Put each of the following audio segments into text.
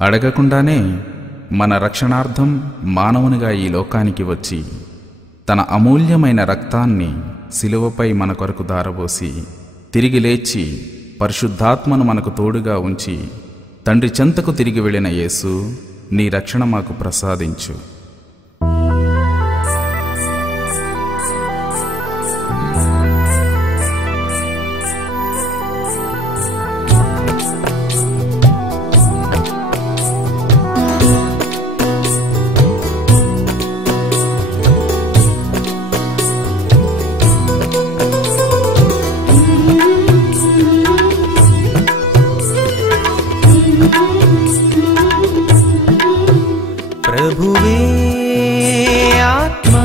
అడగకుండానే మన రక్షణార్థం మానవునిగా ఈ లోకానికి వచ్చి తన అమూల్యమైన రక్తాన్ని శిలువపై మన కొరకు ధారపోసి తిరిగి లేచి పరిశుద్ధాత్మను మనకు తోడుగా ఉంచి తండ్రి చెంతకు తిరిగి వెళ్ళిన యేసు, నీ రక్షణ మాకు ప్రసాదించు. प्रभुवे आत्मा,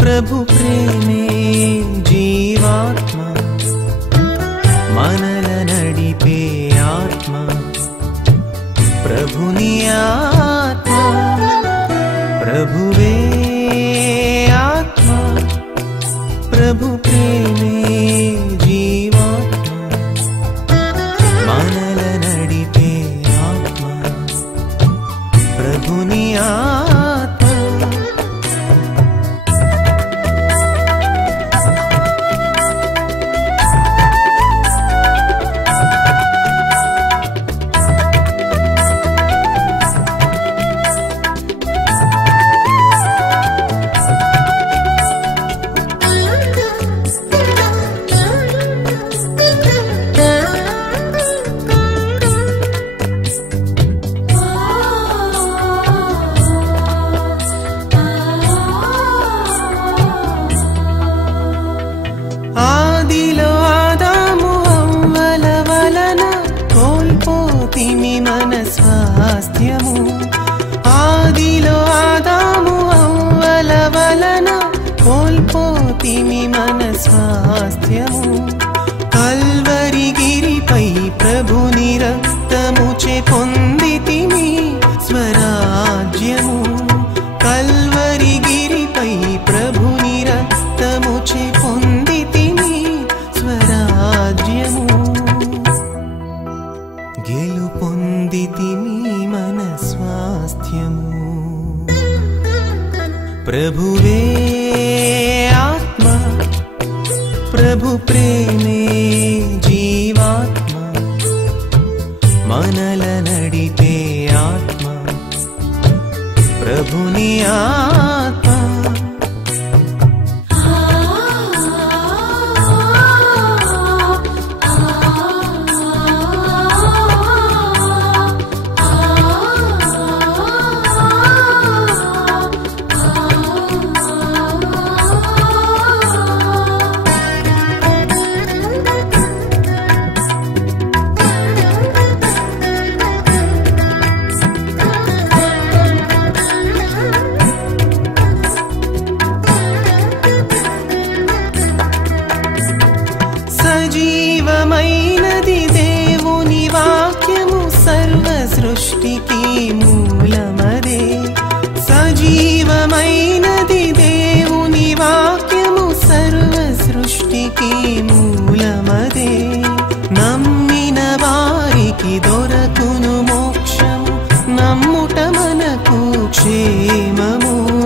प्रभु प्रेमे जीवात्मा, मनल नडिपे आत्मा, प्रभुनि आत्मा. प्रभुवे आत्मा, प्रभु प्रेमे जीवात्मा, मनल नडिपे आत्मा, प्रभुनि आत्मा. ఆదిలో ఆదాము అవ్వల వలన కోల్పోతిమి మన స్వాస్థ్యము. కల్వరి గిరిపై ప్రభుని రక్తముచే పొందితిమి స్వరాజ్యము. కల్వరి గిరిపై ప్రభుని రక్తముచే పొందితిమి స్వరాజ్యము. గెలుపొందితిమి మన స్వాస్థ్యము. ప్రభువే ఆత్మ, ప్రభు ప్రేమే జీవాత్మ, మనల నడిపే ఆత్మ, ప్రభుని ఆత్మ. సజీవమైనది దేవుని వాక్యము, సర్వ సృష్టికి మూలమదే. సజీవమైనది దేవుని వాక్యము, సర్వ సృష్టికి మూలమదే. నమ్మిన వారికి దొరకును మోక్షము, నమ్ముట మనకు క్షేమము.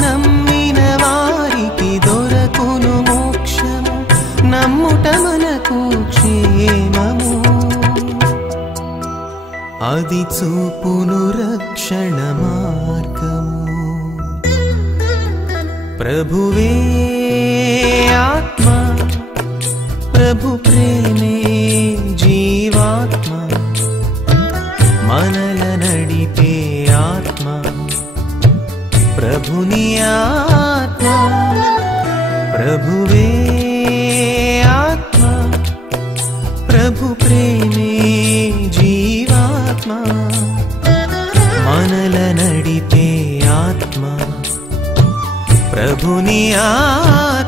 నమ్మిన వారికి దొరకును మోక్షము, నమ్ముట మనకు క్షేమము. అది చూపును రక్షణ మార్గము. ప్రభువే ఆత్మ, ప్రభు ప్రేమే జీవాత్మ, మనల నడిపే ఆత్మ, ప్రభుని ఆత్మ. ప్రభువే ఆత్మ, ప్రభు ప్రేమే జీవాత్మ, మనల నడిపే ఆత్మ, ప్రభుని ఆత్మ.